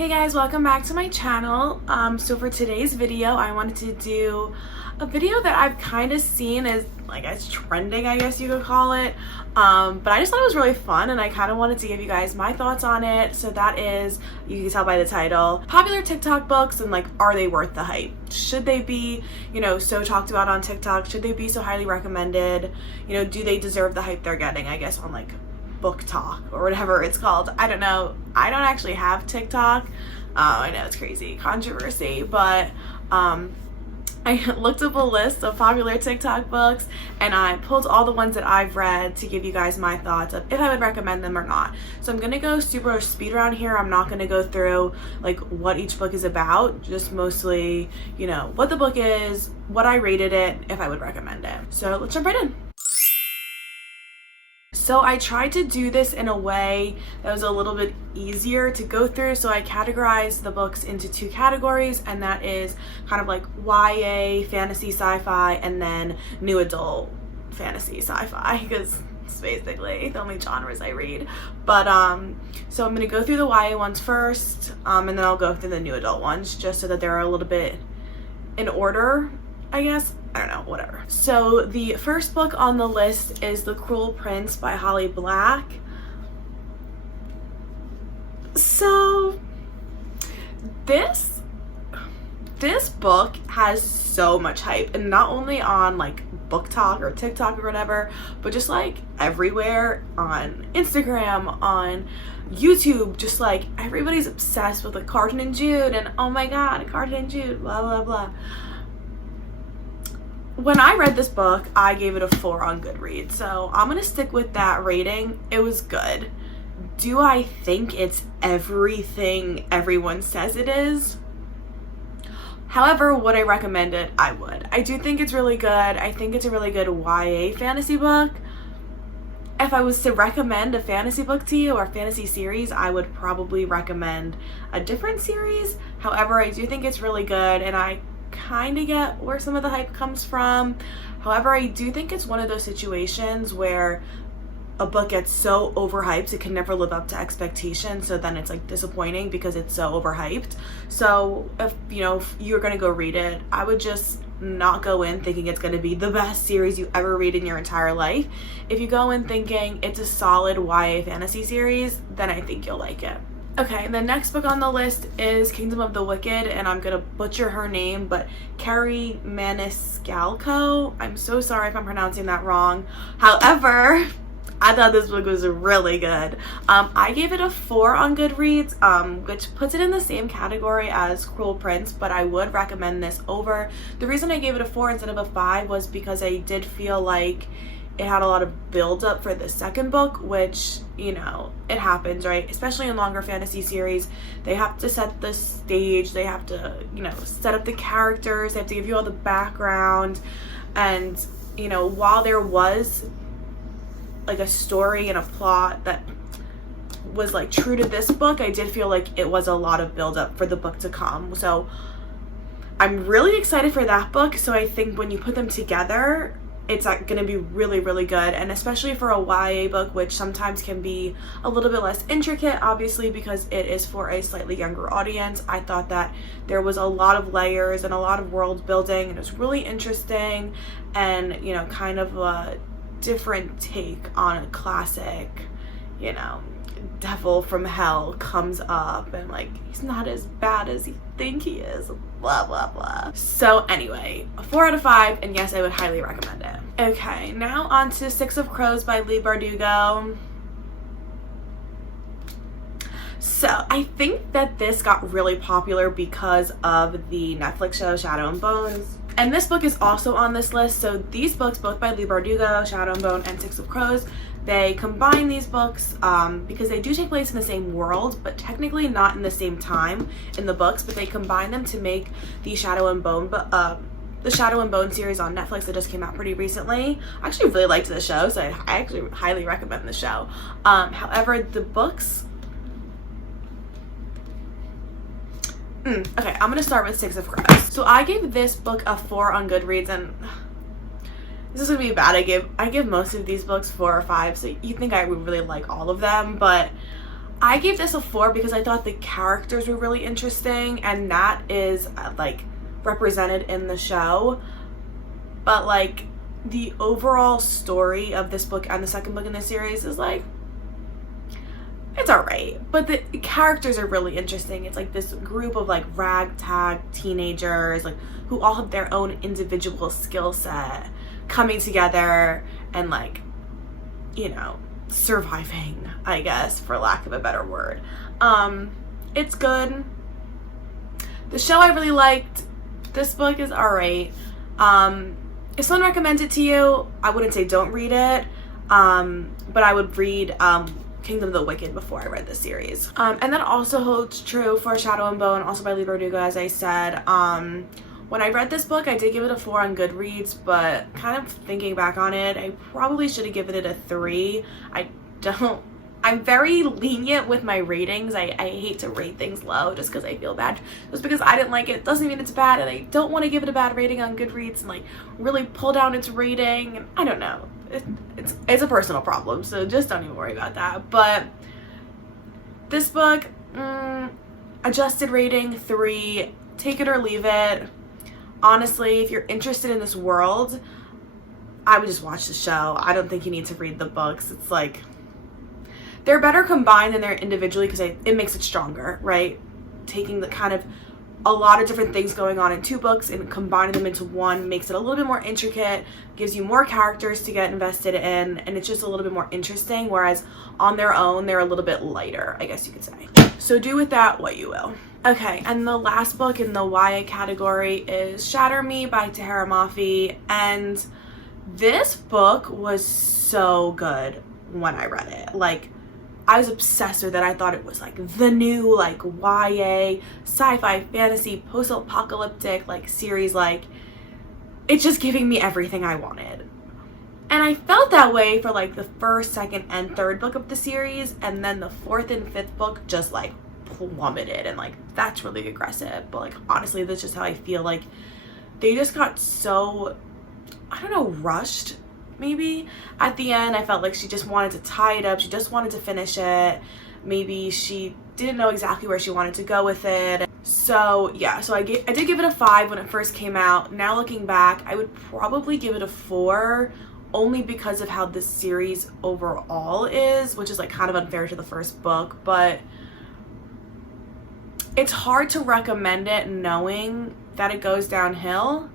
Hey guys, welcome back to my channel. So for today's video, I wanted to do a video that I've kind of seen as trending, I guess you could call it. But I just thought it was really fun and I kind of wanted to give you guys my thoughts on it. So that is, you can tell by the title, popular TikTok books and are they worth the hype? Should they be, so talked about on TikTok? Should they be so highly recommended? Do they deserve the hype they're getting, I guess, on Book Talk or whatever it's called? I don't know. I don't actually have TikTok. I know it's crazy controversy, but I looked up a list of popular TikTok books and I pulled all the ones that I've read to give you guys my thoughts of if I would recommend them or not. So I'm gonna go super speed around here. I'm not gonna go through what each book is about, just mostly what the book is, what I rated it, if I would recommend it. So let's jump right in. So I tried to do this in a way that was a little bit easier to go through. So I categorized the books into two categories, and that is kind of YA, fantasy, sci-fi, and then new adult fantasy, sci-fi, because it's basically the only genres I read. But so I'm going to go through the YA ones first, and then I'll go through the new adult ones just so that they're a little bit in order, I guess. I don't know, whatever. So the first book on the list is The Cruel Prince by Holly Black. So this book has so much hype, and not only on Book Talk or TikTok or whatever, but just everywhere on Instagram, on YouTube, just everybody's obsessed with Carton and Jude, and oh my god, Carton and Jude, blah blah blah. When I read this book, I gave it a 4 on Goodreads, so I'm gonna stick with that rating. It was good. Do I think it's everything everyone says it is? However, would I recommend it? I would. I do think it's really good. I think it's a really good YA fantasy book. If I was to recommend a fantasy book to you or a fantasy series, I would probably recommend a different series. However, I do think it's really good, and I kind of get where some of the hype comes from. However, I do think it's one of those situations where a book gets so overhyped it can never live up to expectations, so then it's disappointing because it's so overhyped. So if you're gonna go read it, I would just not go in thinking it's going to be the best series you ever read in your entire life. If you go in thinking it's a solid YA fantasy series, then I think you'll like it. Okay, the next book on the list is Kingdom of the Wicked, and I'm gonna butcher her name, but Carrie Maniscalco. I'm so sorry if I'm pronouncing that wrong. However, I thought this book was really good. I gave it a 4 on Goodreads, which puts it in the same category as Cruel Prince, but I would recommend this over. The reason I gave it a 4 instead of a 5 was because I did feel like it had a lot of build up for the second book, which, it happens, right? Especially in longer fantasy series, they have to set the stage, they have to, set up the characters, they have to give you all the background. And, while there was a story and a plot that was true to this book, I did feel like it was a lot of build up for the book to come. So I'm really excited for that book. So I think when you put them together, it's going to be really, really good. And especially for a YA book, which sometimes can be a little bit less intricate, obviously, because it is for a slightly younger audience. I thought that there was a lot of layers and a lot of world building, and it was really interesting and, kind of a different take on a classic, devil from hell comes up and he's not as bad as you think he is, blah blah blah. So anyway, a 4 out of 5, and yes, I would highly recommend it. Okay, now on to Six of Crows by Leigh Bardugo. So I think that this got really popular because of the Netflix show Shadow and Bones. And this book is also on this list. So these books, both by Leigh Bardugo, Shadow and Bone and Six of Crows, they combine these books because they do take place in the same world, but technically not in the same time in the books, but they combine them to make the Shadow and Bone series on Netflix that just came out pretty recently. I actually really liked the show, so I actually highly recommend the show. However, the books... Okay, I'm gonna start with Six of Crows. So I gave this book a 4 on Goodreads, and this is gonna be bad. I give most of these books 4 or 5, so you think I would really like all of them, but I gave this a 4 because I thought the characters were really interesting, and that is like represented in the show. But like the overall story of this book and the second book in the series is like, it's alright, but the characters are really interesting. It's like this group of like ragtag teenagers, like who all have their own individual skill set coming together and like, you know, surviving, I guess, for lack of a better word. It's good. The show I really liked. This book is alright. If someone recommends it to you, I wouldn't say don't read it, but I would read Kingdom of the Wicked before I read this series. And that also holds true for Shadow and Bone, also by Lee Verdugo, as I said. When I read this book, I did give it a 4 on Goodreads, but kind of thinking back on it, I probably should have given it a 3. I'm very lenient with my ratings. I hate to rate things low just because I feel bad. Just because I didn't like it doesn't mean it's bad, and I don't want to give it a bad rating on Goodreads and like really pull down its rating. And I don't know. It's a personal problem, so just don't even worry about that. But this book, adjusted rating 3. Take it or leave it. Honestly, if you're interested in this world, I would just watch the show. I don't think you need to read the books. It's like, they're better combined than they're individually because it makes it stronger, right? Taking the kind of a lot of different things going on in 2 books and combining them into one makes it a little bit more intricate, gives you more characters to get invested in, and it's just a little bit more interesting, whereas on their own, they're a little bit lighter, I guess you could say. So do with that what you will. Okay, and the last book in the YA category is Shatter Me by Tahereh Mafi, and this book was so good when I read it. Like, I was obsessed with it. I thought it was like the new like YA sci-fi fantasy post-apocalyptic like series. Like, it's just giving me everything I wanted. And I felt that way for like the first, second, and third book of the series, and then the fourth and fifth book just like plummeted, and like that's really aggressive, but like honestly that's just how I feel. Like, they just got so, I don't know, rushed maybe at the end. I felt like she just wanted to tie it up, she just wanted to finish it. Maybe she didn't know exactly where she wanted to go with it. So yeah, so I did give it a 5 when it first came out. Now looking back, I would probably give it a 4, only because of how this series overall is, which is like kind of unfair to the first book. But it's hard to recommend it knowing that it goes downhill.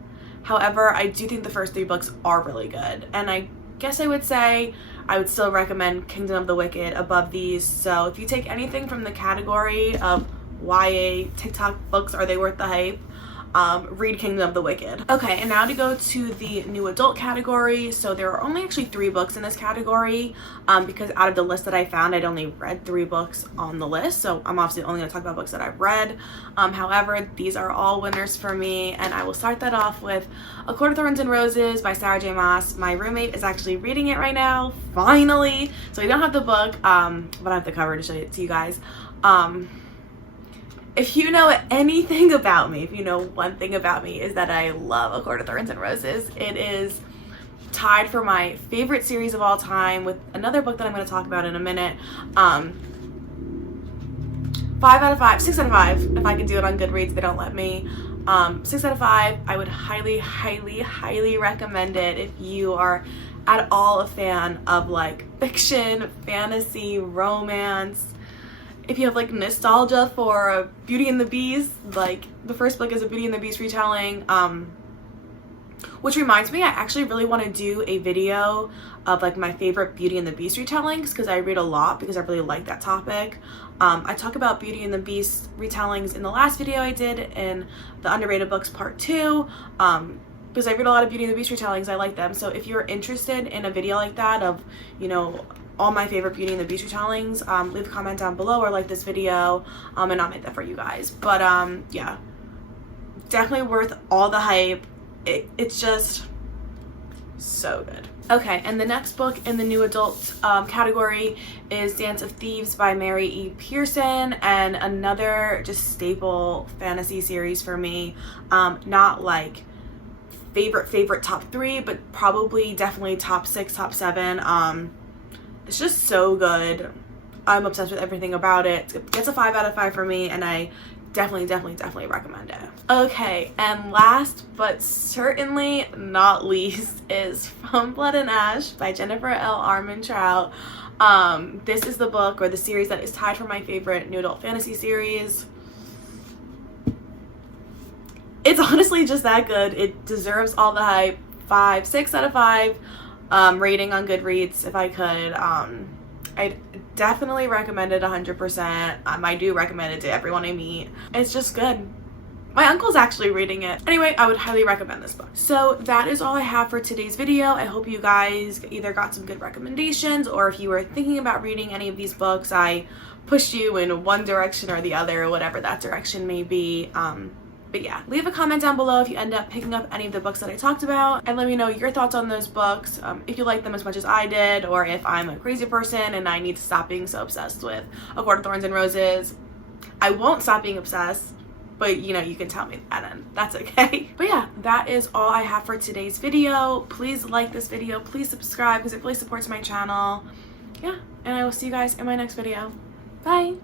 However, I do think the first 3 books are really good, and I guess I would say I would still recommend Kingdom of the Wicked above these. So if you take anything from the category of YA TikTok books, are they worth the hype? Read Kingdom of the Wicked. Okay, and now to go to the new adult category. So there are only actually 3 books in this category, because out of the list that I found, I'd only read 3 books on the list. So I'm obviously only going to talk about books that I've read. However, these are all winners for me, and I will start that off with A Court of Thorns and Roses by Sarah J. Maas. My roommate is actually reading it right now, finally. So I don't have the book, but I have the cover to show it to you guys. If you know anything about me, if you know one thing about me, is that I love A Court of Thorns and Roses. It is tied for my favorite series of all time with another book that I'm going to talk about in a minute. 5 out of 5, 6 out of 5, if I could do it on Goodreads, they don't let me. 6 out of 5, I would highly, highly, highly recommend it if you are at all a fan of like fiction, fantasy, romance. If you have like nostalgia for Beauty and the Beast, like the first book is a Beauty and the Beast retelling, which reminds me, I actually really want to do a video of like my favorite Beauty and the Beast retellings, because I read a lot because I really like that topic. I talk about Beauty and the Beast retellings in the last video I did in the Underrated Books Part 2, because I read a lot of Beauty and the Beast retellings. I like them. So if you're interested in a video like that of, you know, all my favorite Beauty and the Beast retellings, leave a comment down below or like this video, and I'll make that for you guys. But yeah, definitely worth all the hype. It's just so good. Okay, and the next book in the new adult category is Dance of Thieves by Mary E. Pearson, and another just staple fantasy series for me. Not like favorite top 3, but probably definitely top 6, top 7. It's just so good. I'm obsessed with everything about it. It gets a 5 out of 5 for me, and I definitely recommend it. Okay, and last but certainly not least is From Blood and Ash by Jennifer L. Armentrout. This is the book or the series that is tied for my favorite new adult fantasy series. It's honestly just that good. It deserves all the hype. 6 out of 5 rating on Goodreads if I could. I definitely recommend it 100%. I do recommend it to everyone I meet. It's just good. My uncle's actually reading it. Anyway, I would highly recommend this book. So that is all I have for today's video. I hope you guys either got some good recommendations, or if you were thinking about reading any of these books, I pushed you in one direction or the other, whatever that direction may be. But yeah, leave a comment down below if you end up picking up any of the books that I talked about, and let me know your thoughts on those books, if you like them as much as I did, or if I'm a crazy person and I need to stop being so obsessed with A Court of Thorns and Roses. I won't stop being obsessed, but you know, you can tell me that and that's okay. But yeah, that is all I have for today's video. Please like this video, please subscribe because it really supports my channel. Yeah, and I will see you guys in my next video. Bye!